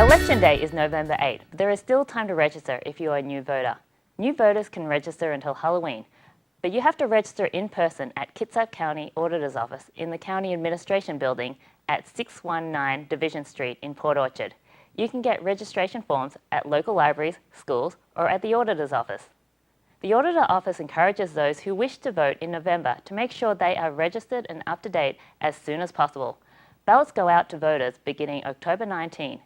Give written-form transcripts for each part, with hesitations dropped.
Election day is November 8, but there is still time to register if you are a new voter. New voters can register until Halloween, but you have to register in person at Kitsap County Auditor's Office in the County Administration Building at 619 Division Street in Port Orchard. You can get registration forms at local libraries, schools, or at the Auditor's Office. The Auditor Office encourages those who wish to vote in November to make sure they are registered and up to date as soon as possible. Ballots go out to voters beginning October 19.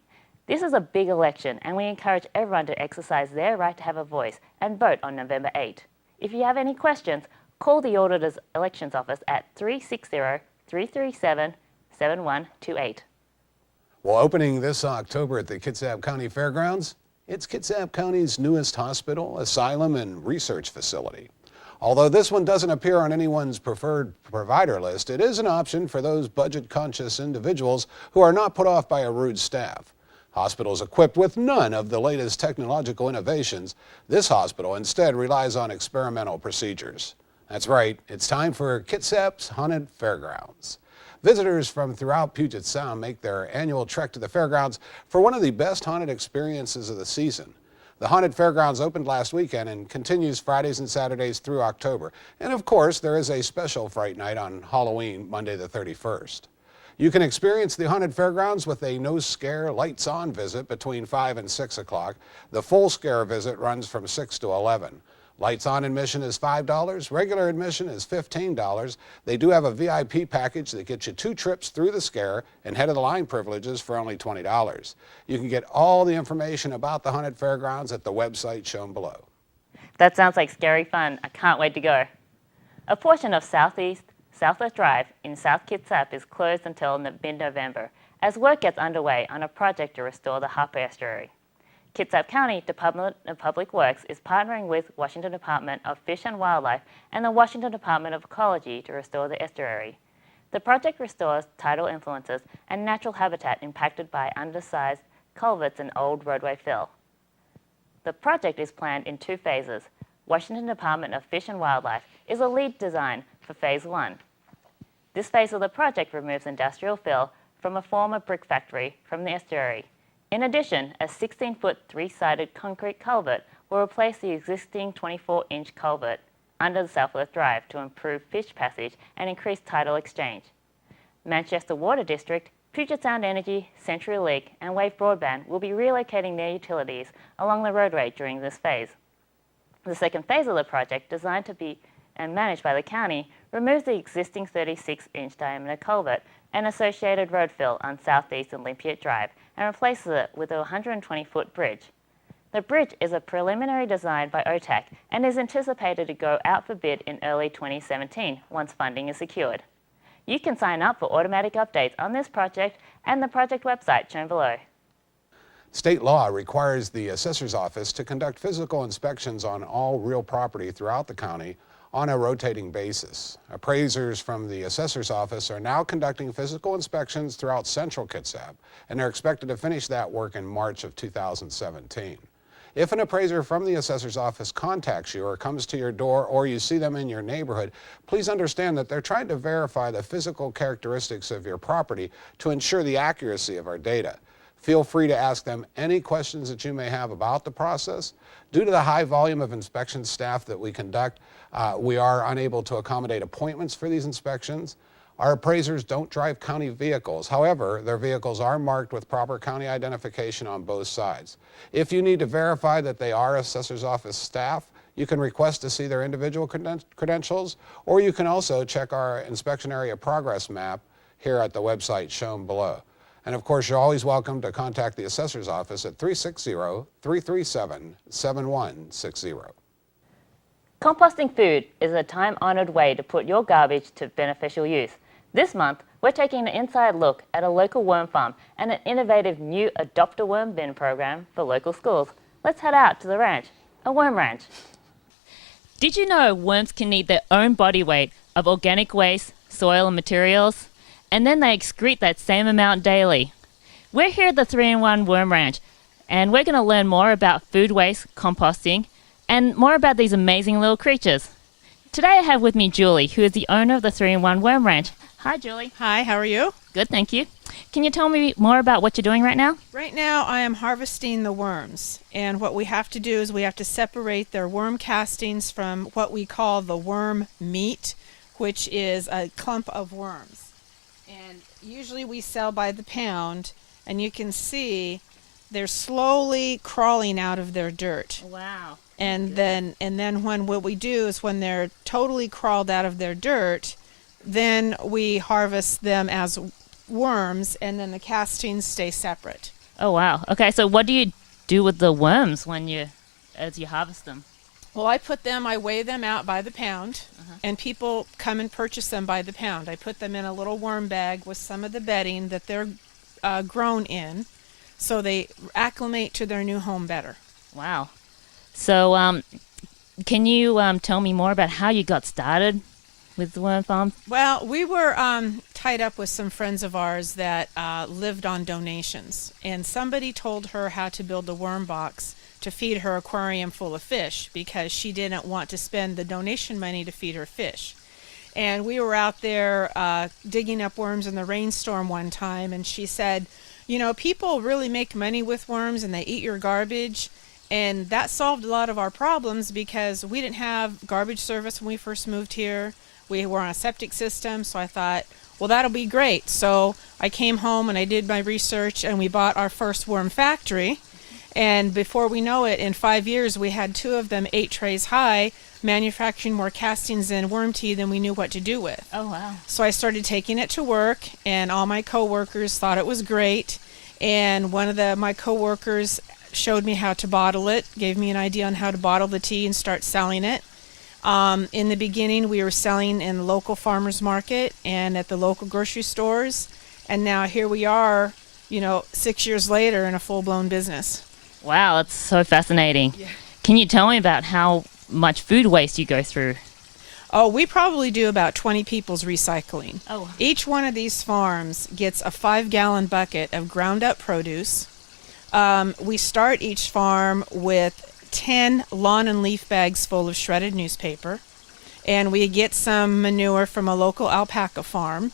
This is a big election, and we encourage everyone to exercise their right to have a voice and vote on November 8. If you have any questions, call the Auditor's Elections Office at 360-337-7128. Well, opening this October at the Kitsap County Fairgrounds, it's Kitsap County's newest hospital, asylum, and research facility. Although this one doesn't appear on anyone's preferred provider list, it is an option for those budget-conscious individuals who are not put off by a rude staff. Hospitals equipped with none of the latest technological innovations, this hospital instead relies on experimental procedures. That's right, it's time for Kitsap's Haunted Fairgrounds. Visitors from throughout Puget Sound make their annual trek to the fairgrounds for one of the best haunted experiences of the season. The Haunted Fairgrounds opened last weekend and continues Fridays and Saturdays through October. And of course, there is a special Fright Night on Halloween, Monday the 31st. You can experience the Haunted Fairgrounds with a no-scare, lights-on visit between 5 and 6 o'clock. The full-scare visit runs from 6 to 11. Lights-on admission is $5. Regular admission is $15. They do have a VIP package that gets you 2 trips through the scare and head-of-the-line privileges for only $20. You can get all the information about the Haunted Fairgrounds at the website shown below. That sounds like scary fun. I can't wait to go. A portion of Southwest Drive in South Kitsap is closed until mid-November as work gets underway on a project to restore the Harper Estuary. Kitsap County Department of Public Works is partnering with Washington Department of Fish and Wildlife and the Washington Department of Ecology to restore the estuary. The project restores tidal influences and natural habitat impacted by undersized culverts and old roadway fill. The project is planned in 2 phases. Washington Department of Fish and Wildlife is a lead design for Phase 1. This phase of the project removes industrial fill from a former brick factory from the estuary. In addition, a 16-foot 3-sided concrete culvert will replace the existing 24-inch culvert under the Southwest Drive to improve fish passage and increase tidal exchange. Manchester Water District, Puget Sound Energy, Century Link, and Wave Broadband will be relocating their utilities along the roadway during this phase. The second phase of the project, designed to be and managed by the county, removes the existing 36-inch diameter culvert and associated road fill on Southeast Olympiad Drive and replaces it with a 120-foot bridge. The bridge is a preliminary design by OTAC and is anticipated to go out for bid in early 2017 once funding is secured. You can sign up for automatic updates on this project and the project website shown below. State law requires the assessor's office to conduct physical inspections on all real property throughout the county on a rotating basis. Appraisers from the assessor's office are now conducting physical inspections throughout central Kitsap, and they're expected to finish that work in March of 2017. If an appraiser from the assessor's office contacts you or comes to your door or you see them in your neighborhood, please understand that they're trying to verify the physical characteristics of your property to ensure the accuracy of our data. Feel free to ask them any questions that you may have about the process. Due to the high volume of inspection staff that we conduct, we are unable to accommodate appointments for these inspections. Our appraisers don't drive county vehicles. However, their vehicles are marked with proper county identification on both sides. If you need to verify that they are assessor's office staff, you can request to see their individual credentials, or you can also check our inspection area progress map here at the website shown below. And of course, you're always welcome to contact the assessor's office at 360-337-7160. Composting food is a time-honored way to put your garbage to beneficial use. This month, we're taking an inside look at a local worm farm and an innovative new Adopt a Worm bin program for local schools. Let's head out to the ranch, a worm ranch. Did you know worms can eat their own body weight of organic waste, soil and materials? And then they excrete that same amount daily. We're here at the 3-in-1 Worm Ranch, and we're going to learn more about food waste, composting, and more about these amazing little creatures. Today I have with me Julie, who is the owner of the 3-in-1 Worm Ranch. Hi, Julie. Hi, how are you? Good, thank you. Can you tell me more about what you're doing right now? Right now I am harvesting the worms, and what we have to do is we have to separate their worm castings from what we call the worm meat, which is a clump of worms. And usually we sell by the pound, and you can see they're slowly crawling out of their dirt. Wow. And then what we do is when they're totally crawled out of their dirt, then we harvest them as worms, and then the castings stay separate. Oh, wow. Okay, so what do you do with the worms as you harvest them? Well, I weigh them out by the pound, and people come and purchase them by the pound. I put them in a little worm bag with some of the bedding that they're grown in, so they acclimate to their new home better. Wow. So, can you tell me more about how you got started with the worm farm? Well, we were tied up with some friends of ours that lived on donations, and somebody told her how to build a worm box to feed her aquarium full of fish because she didn't want to spend the donation money to feed her fish. And we were out there digging up worms in the rainstorm one time, and she said, you know, people really make money with worms and they eat your garbage. And that solved a lot of our problems because we didn't have garbage service when we first moved here. We were on a septic system, so I thought, well, that'll be great. So I came home and I did my research, and we bought our first worm factory. And before we know it, in 5 years, we had 2 of them 8 trays high, manufacturing more castings and worm tea than we knew what to do with. Oh, wow. So I started taking it to work, and all my coworkers thought it was great. And one of my coworkers showed me how to bottle it, gave me an idea on how to bottle the tea and start selling it. In the beginning, we were selling in the local farmers market and at the local grocery stores, and now here we are, 6 years later in a full-blown business. Wow, that's so fascinating. Yeah. Can you tell me about how much food waste you go through? Oh, we probably do about 20 people's recycling. Oh. Each one of these farms gets a 5-gallon bucket of ground up produce. We start each farm with 10 lawn and leaf bags full of shredded newspaper, and we get some manure from a local alpaca farm,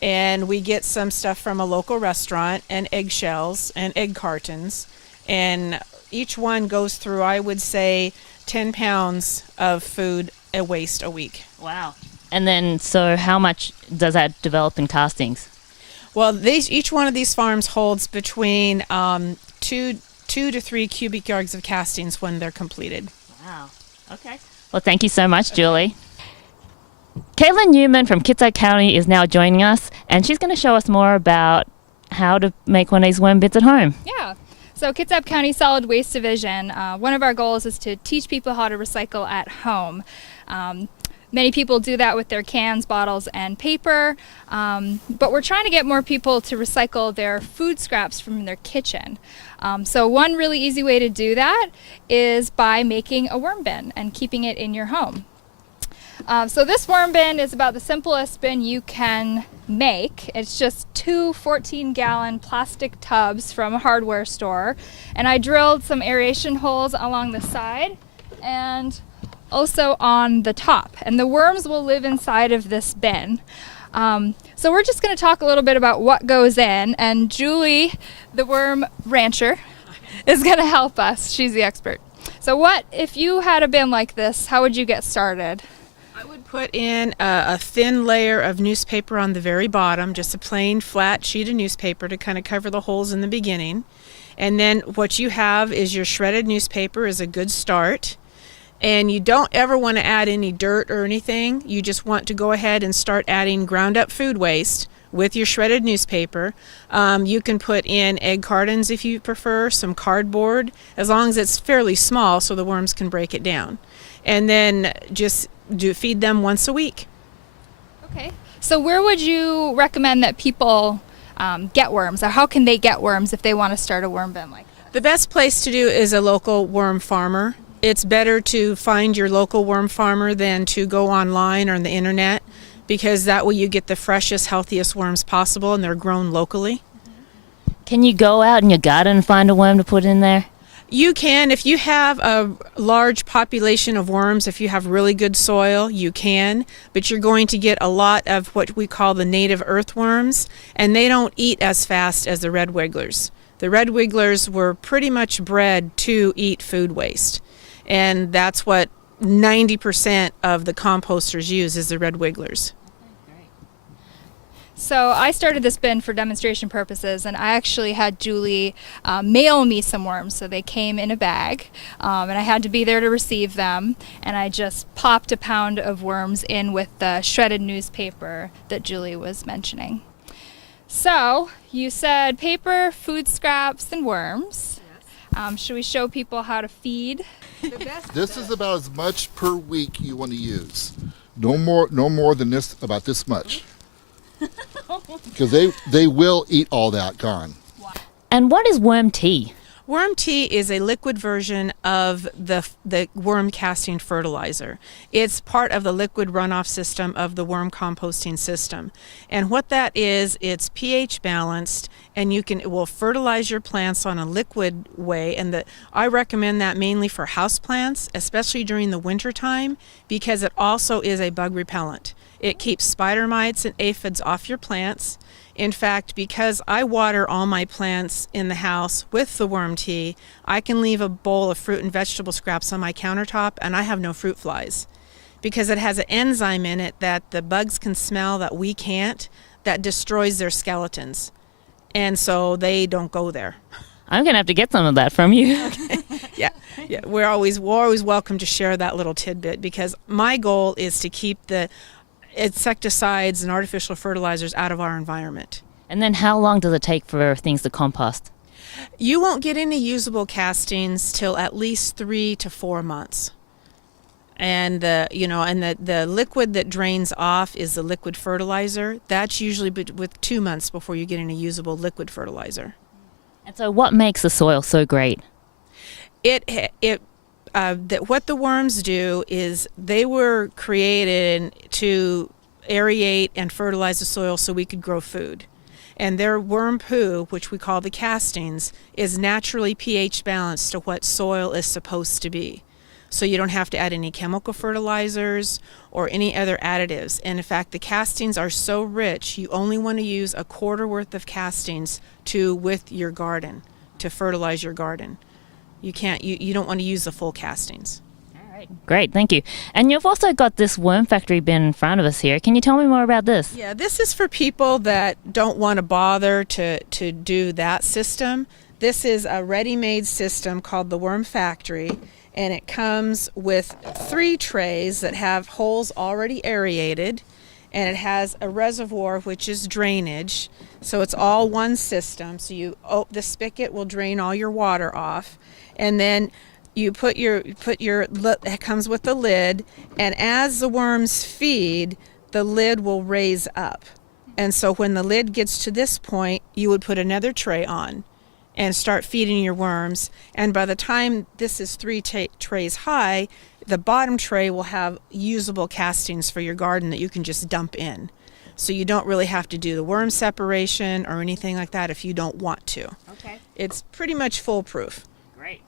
and we get some stuff from a local restaurant, and eggshells and egg cartons, and each one goes through, I would say, 10 pounds of food waste a week. Wow. And then, so how much does that develop in castings? Well, each one of these farms holds between 2 to 3 cubic yards of castings when they're completed. Wow. Okay. Well, thank you so much, Julie. Caitlin Newman from Kitsap County is now joining us, and she's going to show us more about how to make one of these worm bits at home. Yeah. So Kitsap County Solid Waste Division, one of our goals is to teach people how to recycle at home. Many people do that with their cans, bottles, and paper, but we're trying to get more people to recycle their food scraps from their kitchen. So one really easy way to do that is by making a worm bin and keeping it in your home. So this worm bin is about the simplest bin you can make. It's just 2 14-gallon plastic tubs from a hardware store, and I drilled some aeration holes along the side and also on the top, and the worms will live inside of this bin. So we're just going to talk a little bit about what goes in, and Julie, the worm rancher, is going to help us. She's the expert. So if you had a bin like this, how would you get started? I would put in a thin layer of newspaper on the very bottom, just a plain flat sheet of newspaper to kind of cover the holes in the beginning. And then what you have is your shredded newspaper is a good start. And you don't ever want to add any dirt or anything. You just want to go ahead and start adding ground up food waste with your shredded newspaper. You can put in egg cartons if you prefer, some cardboard, as long as it's fairly small so the worms can break it down. And then just feed them once a week. Okay. So where would you recommend that people get worms, or how can they get worms if they want to start a worm bin like that? The best place to do is a local worm farmer. It's better to find your local worm farmer than to go online or on the internet, because that way you get the freshest, healthiest worms possible, and they're grown locally. Can you go out in your garden and find a worm to put in there? You can, if you have a large population of worms, if you have really good soil, you can, but you're going to get a lot of what we call the native earthworms, and they don't eat as fast as the red wigglers. The red wigglers were pretty much bred to eat food waste, and that's what 90% of the composters use is the red wigglers. So I started this bin for demonstration purposes, and I actually had Julie mail me some worms. So they came in a bag, and I had to be there to receive them. And I just popped a pound of worms in with the shredded newspaper that Julie was mentioning. So you said paper, food scraps, and worms. Yes. Should we show people how to feed? This is about as much per week you want to use. No more than this, about this much. Because they will eat all that gone. And what is worm tea? Worm tea is a liquid version of the worm casting fertilizer. It's part of the liquid runoff system of the worm composting system. And what that is, it's pH balanced, and it will fertilize your plants on a liquid way. And I recommend that mainly for houseplants, especially during the winter time, because it also is a bug repellent. It keeps spider mites and aphids off your plants. In fact, because I water all my plants in the house with the worm tea, I can leave a bowl of fruit and vegetable scraps on my countertop and I have no fruit flies. Because it has an enzyme in it that the bugs can smell that we can't, that destroys their skeletons. And so they don't go there. I'm going to have to get some of that from you. Okay. Yeah. We're always welcome to share that little tidbit, because my goal is to keep the insecticides and artificial fertilizers out of our environment. And then how long does it take for things to compost? You won't get any usable castings till at least 3 to 4 months. And the liquid that drains off is the liquid fertilizer. That's usually with 2 months before you get any usable liquid fertilizer. And so what makes the soil so great? What the worms do is they were created to aerate and fertilize the soil so we could grow food. And their worm poo, which we call the castings, is naturally pH balanced to what soil is supposed to be. So you don't have to add any chemical fertilizers or any other additives. And in fact, the castings are so rich, you only want to use a quarter worth of castings with your garden, to fertilize your garden. You don't want to use the full castings. All right, great, thank you. And you've also got this worm factory bin in front of us here. Can you tell me more about this? Yeah, this is for people that don't want to bother to do that system. This is a ready-made system called the Worm Factory, and it comes with 3 trays that have holes already aerated, and it has a reservoir, which is drainage. So it's all one system. So the spigot will drain all your water off. And then you it comes with the lid, and as the worms feed, the lid will raise up. And so when the lid gets to this point, you would put another tray on and start feeding your worms. And by the time this is 3 trays high, the bottom tray will have usable castings for your garden that you can just dump in. So you don't really have to do the worm separation or anything like that if you don't want to. Okay. It's pretty much foolproof. Great.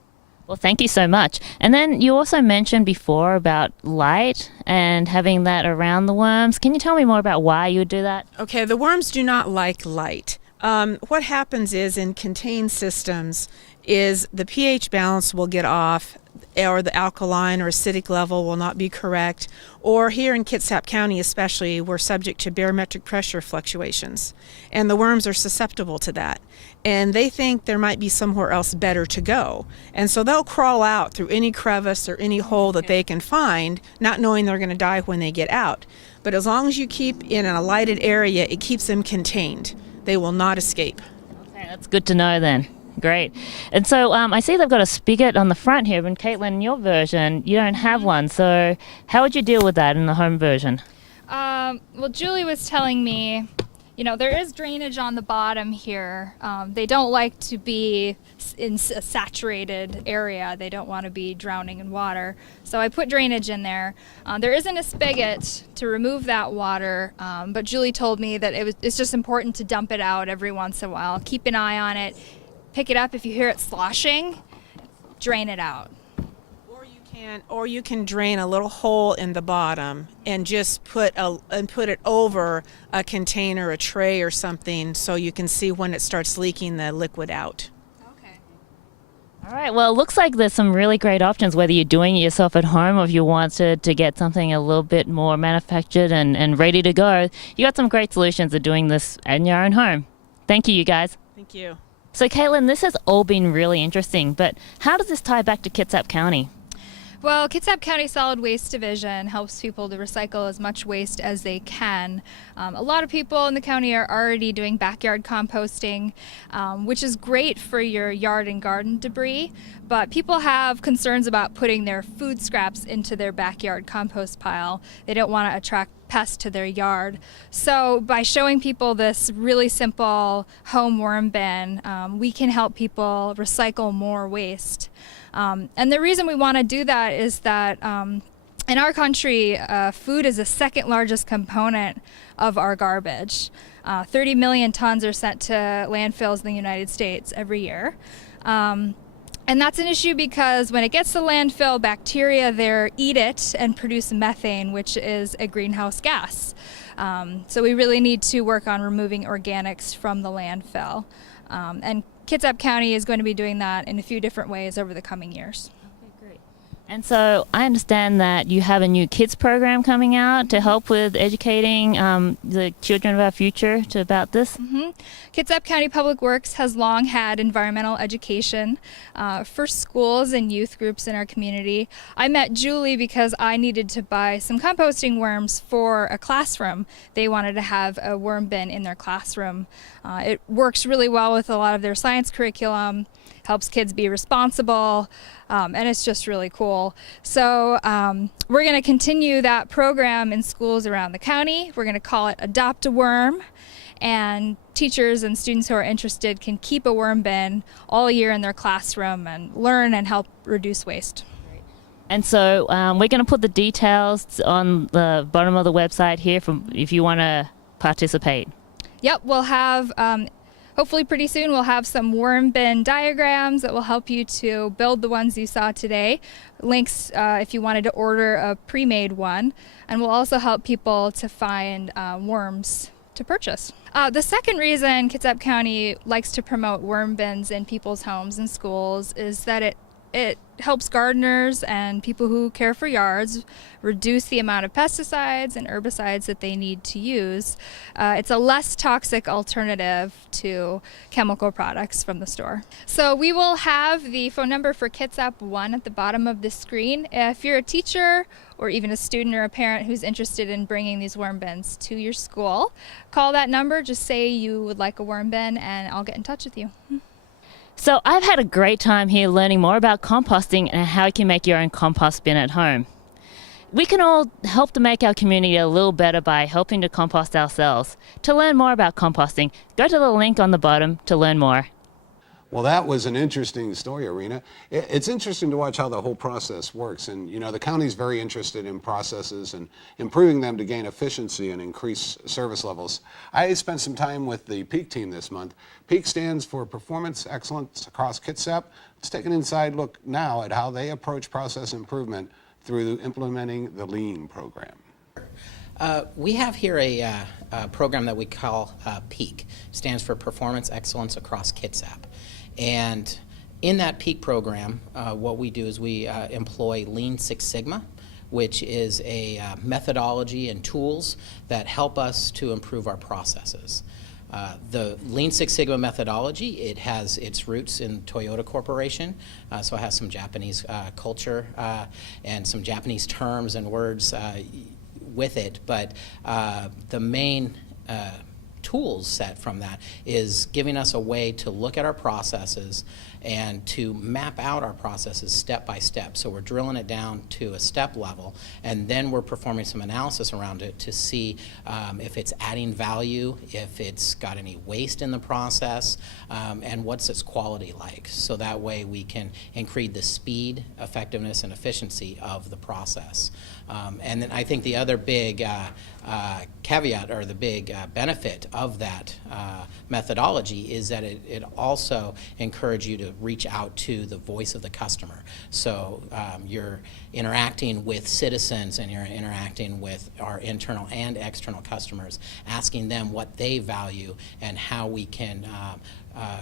Well, thank you so much. And then you also mentioned before about light and having that around the worms. Can you tell me more about why you would do that? Okay, the worms do not like light. What happens is in contained systems is the pH balance will get off, or the alkaline or acidic level will not be correct, or here in Kitsap County especially, we're subject to barometric pressure fluctuations, and the worms are susceptible to that, and they think there might be somewhere else better to go, and so they'll crawl out through any crevice or any hole that they can find, not knowing they're going to die when they get out. But as long as you keep in a lighted area, it keeps them contained. They will not escape. Okay, that's good to know then. Great. And so I see they've got a spigot on the front here, but Caitlin, in your version, you don't have one. So how would you deal with that in the home version? Well, Julie was telling me, there is drainage on the bottom here. They don't like to be in a saturated area. They don't want to be drowning in water. So I put drainage in there. There isn't a spigot to remove that water, but Julie told me that it's just important to dump it out every once in a while. Keep an eye on it. Pick it up if you hear it sloshing. drain it out. Or you can drain a little hole in the bottom and just put it over a container, a tray or something, so you can see when it starts leaking the liquid out. Okay. All right, well, it looks like there's some really great options, whether you're doing it yourself at home or if you want to get something a little bit more manufactured and ready to go. You got some great solutions to doing this in your own home. Thank you, you guys. Thank you. So, Caitlin, this has all been really interesting, but how does this tie back to Kitsap County? Well, Kitsap County Solid Waste Division helps people to recycle as much waste as they can. A lot of people in the county are already doing backyard composting, which is great for your yard and garden debris, but people have concerns about putting their food scraps into their backyard compost pile. They don't want to attract pests to their yard. So by showing people this really simple home worm bin, we can help people recycle more waste. And the reason we want to do that is that in our country, food is the second largest component of our garbage. 30 million tons are sent to landfills in the United States every year. And that's an issue because when it gets to landfill, bacteria there eat it and produce methane, which is a greenhouse gas. So we really need to work on removing organics from the landfill. And Kitsap County is going to be doing that in a few different ways over the coming years. Okay, great. And so I understand that you have a new kids program coming out to help with educating the children of our future about this. Kitsap County Public Works has long had environmental education for schools and youth groups in our community. I met Julie because I needed to buy some composting worms for a classroom. They wanted to have a worm bin in their classroom. It works really well with a lot of their science curriculum, helps kids be responsible, and it's just really cool. So we're going to continue that program in schools around the county. We're going to call it Adopt a Worm, and teachers and students who are interested can keep a worm bin all year in their classroom and learn and help reduce waste. And so we're going to put the details on the bottom of the website here if you want to participate. Yep, we'll have, hopefully pretty soon, we'll have some worm bin diagrams that will help you to build the ones you saw today. Links if you wanted to order a pre-made one. And we'll also help people to find worms to purchase. The second reason Kitsap County likes to promote worm bins in people's homes and schools is that it helps gardeners and people who care for yards reduce the amount of pesticides and herbicides that they need to use. It's a less toxic alternative to chemical products from the store. So we will have the phone number for Kitsap 1 at the bottom of the screen. If you're a teacher or even a student or a parent who's interested in bringing these worm bins to your school, call that number, just say you would like a worm bin, and I'll get in touch with you. So I've had a great time here learning more about composting and how you can make your own compost bin at home. We can all help to make our community a little better by helping to compost ourselves. To learn more about composting, go to the link on the bottom to learn more. Well, that was an interesting story, Erina. It's interesting to watch how the whole process works. And, you know, the county's very interested in processes and improving them to gain efficiency and increase service levels. I spent some time with the PEAK team this month. PEAK stands for Performance Excellence Across Kitsap. Let's take an inside look now at how they approach process improvement through implementing the LEAN program. We have here a program that we call PEAK. Stands for Performance Excellence Across Kitsap. And in that PEAK program, what we do is we employ Lean Six Sigma, which is a methodology and tools that help us to improve our processes. The Lean Six Sigma methodology, it has its roots in Toyota Corporation, so it has some Japanese culture and some Japanese terms and words with it, but the main tools set from that is giving us a way to look at our processes and to map out our processes step by step. So we're drilling it down to a step level, and then we're performing some analysis around it to see if it's adding value, if it's got any waste in the process, and what's its quality like. So that way we can increase the speed, effectiveness, and efficiency of the process. And then I think the other big caveat or the big benefit of that methodology is that it also encourages you to reach out to the voice of the customer. So you're interacting with citizens and you're interacting with our internal and external customers, asking them what they value and how we can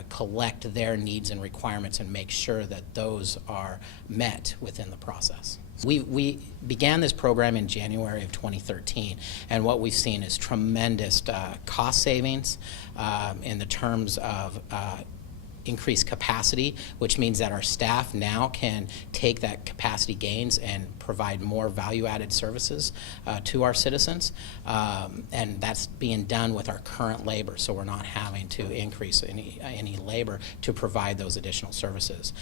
collect their needs and requirements and make sure that those are met within the process. We began this program in January of 2013, and what we've seen is tremendous cost savings in the terms of increased capacity, which means that our staff now can take that capacity gains and provide more value-added services to our citizens, and that's being done with our current labor, so we're not having to increase any labor to provide those additional services.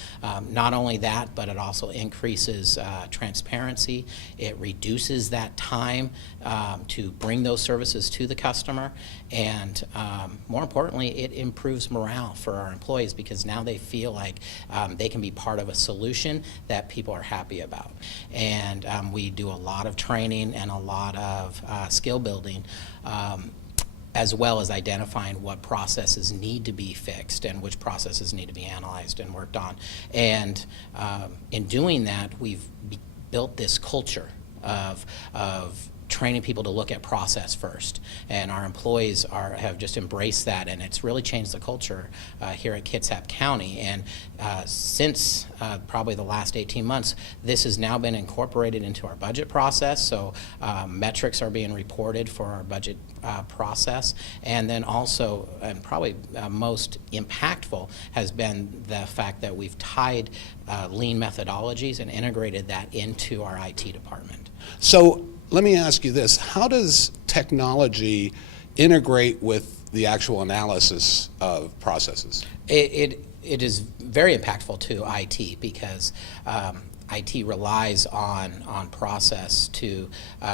Not only that, but it also increases transparency. It reduces that time to bring those services to the customer, and more importantly, it improves morale for our employees because now they feel like they can be part of a solution that people are happy about. And we do a lot of training and a lot of skill building, as well as identifying what processes need to be fixed and which processes need to be analyzed and worked on. And in doing that, we've built this culture of training people to look at process first, and our employees have just embraced that, and it's really changed the culture here at Kitsap County. And since probably the last 18 months, this has now been incorporated into our budget process, so metrics are being reported for our budget process. And then also, and probably most impactful, has been the fact that we've tied lean methodologies and integrated that into our IT department. So let me ask you this. How does technology integrate with the actual analysis of processes? It is very impactful to IT because IT relies on process to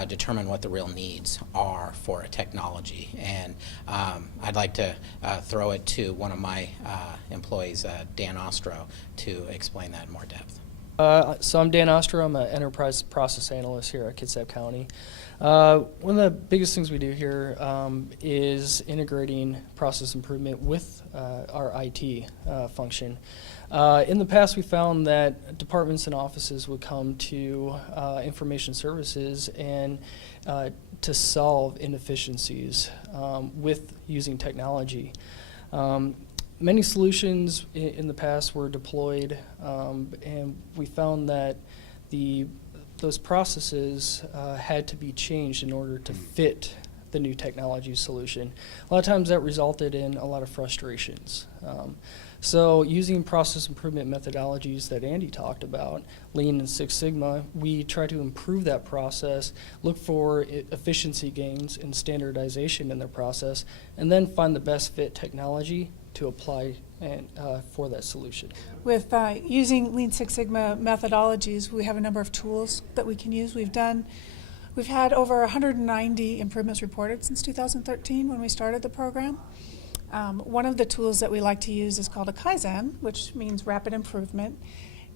determine what the real needs are for a technology. And I'd like to throw it to one of my employees, Dan Ostro, to explain that in more depth. So I'm Dan Ostro. I'm an enterprise process analyst here at Kitsap County. One of the biggest things we do here is integrating process improvement with our IT function. In the past, we found that departments and offices would come to information services and to solve inefficiencies with using technology. Many solutions in the past were deployed, and we found that those processes had to be changed in order to fit the new technology solution. A lot of times that resulted in a lot of frustrations. So using process improvement methodologies that Andy talked about, Lean and Six Sigma, we try to improve that process, look for efficiency gains and standardization in the process, and then find the best fit technology to apply and for that solution. With using Lean Six Sigma methodologies, we have a number of tools that we can use. We've had over 190 improvements reported since 2013 when we started the program. One of the tools that we like to use is called a Kaizen, which means rapid improvement.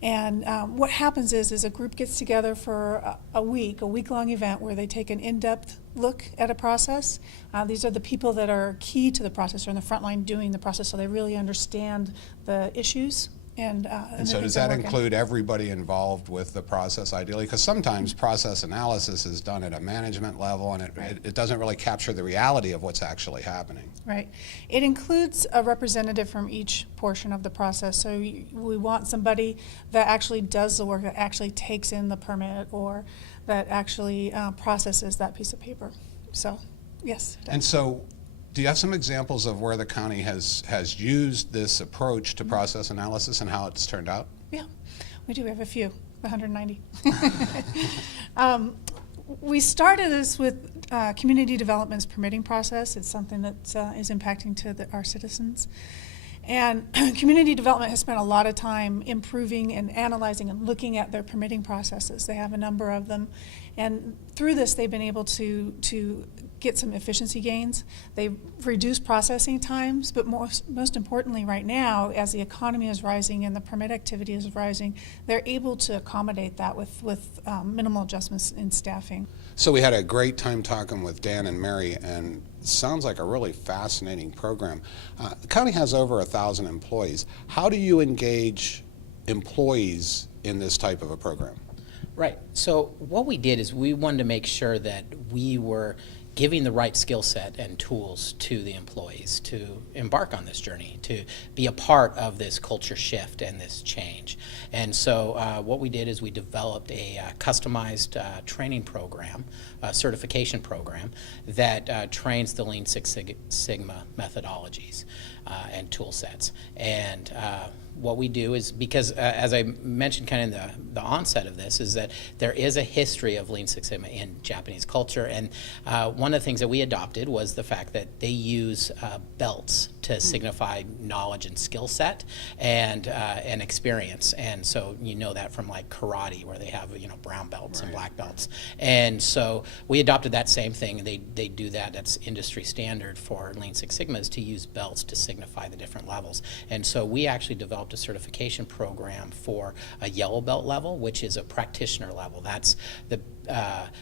And what happens is a group gets together for a week-long event where they take an in-depth look at a process. These are the people that are key to the process or in the front line doing the process, so they really understand the issues. And so does that include everybody involved with the process ideally? Because sometimes process analysis is done at a management level and it doesn't really capture the reality of what's actually happening. Right. It includes a representative from each portion of the process. So we want somebody that actually does the work, that actually takes in the permit or that actually processes that piece of paper. So, yes. And so, do you have some examples of where the county has used this approach to process analysis and how it's turned out? Yeah, we do. We have a few, 190. We started this with community development's permitting process. It's something that is impacting to our citizens. And community development has spent a lot of time improving and analyzing and looking at their permitting processes. They have a number of them. And through this, they've been able to get some efficiency gains. They've reduced processing times, but most importantly right now, as the economy is rising and the permit activity is rising, they're able to accommodate that with minimal adjustments in staffing. So we had a great time talking with Dan and Mary, and it sounds like a really fascinating program. The county has over 1,000 employees. How do you engage employees in this type of a program? Right. So what we did is we wanted to make sure that we were giving the right skill set and tools to the employees to embark on this journey, to be a part of this culture shift and this change. And so what we did is we developed a customized training program, certification program, that trains the Lean Six Sigma methodologies and tool sets. And what we do is, because as I mentioned kind of in the onset of this, is that there is a history of Lean Six Sigma in Japanese culture, and one of the things that we adopted was the fact that they use belts to signify knowledge and skill set and experience. And so you know that from like karate, where they have brown belts and black belts. And so we adopted that same thing. They do that. That's industry standard for Lean Six Sigma, is to use belts to signify the different levels. And so we actually developed a certification program for a yellow belt level, which is a practitioner level. That's the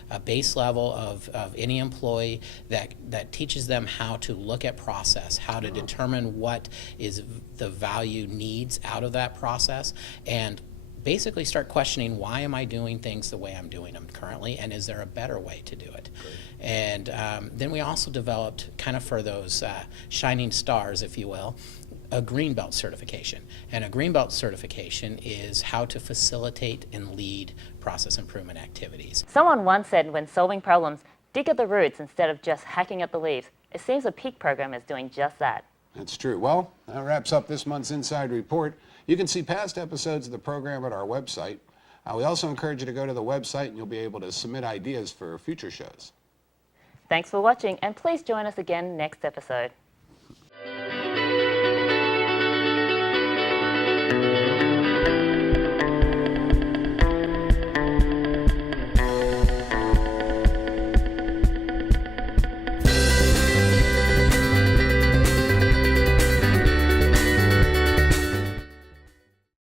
a base level of any employee that teaches them how to look at process, how to determine what is the value needs out of that process, and basically start questioning, why am I doing things the way I'm doing them currently, and is there a better way to do it? Great. And then we also developed, kind of for those shining stars, if you will, a green belt certification. And a green belt certification is how to facilitate and lead process improvement activities. Someone once said, when solving problems, dig at the roots instead of just hacking at the leaves. It seems the PEAK program is doing just that. That's true. Well, that wraps up this month's Inside Report. You can see past episodes of the program at our website. We also encourage you to go to the website, and you'll be able to submit ideas for future shows. Thanks for watching, and please join us again next episode.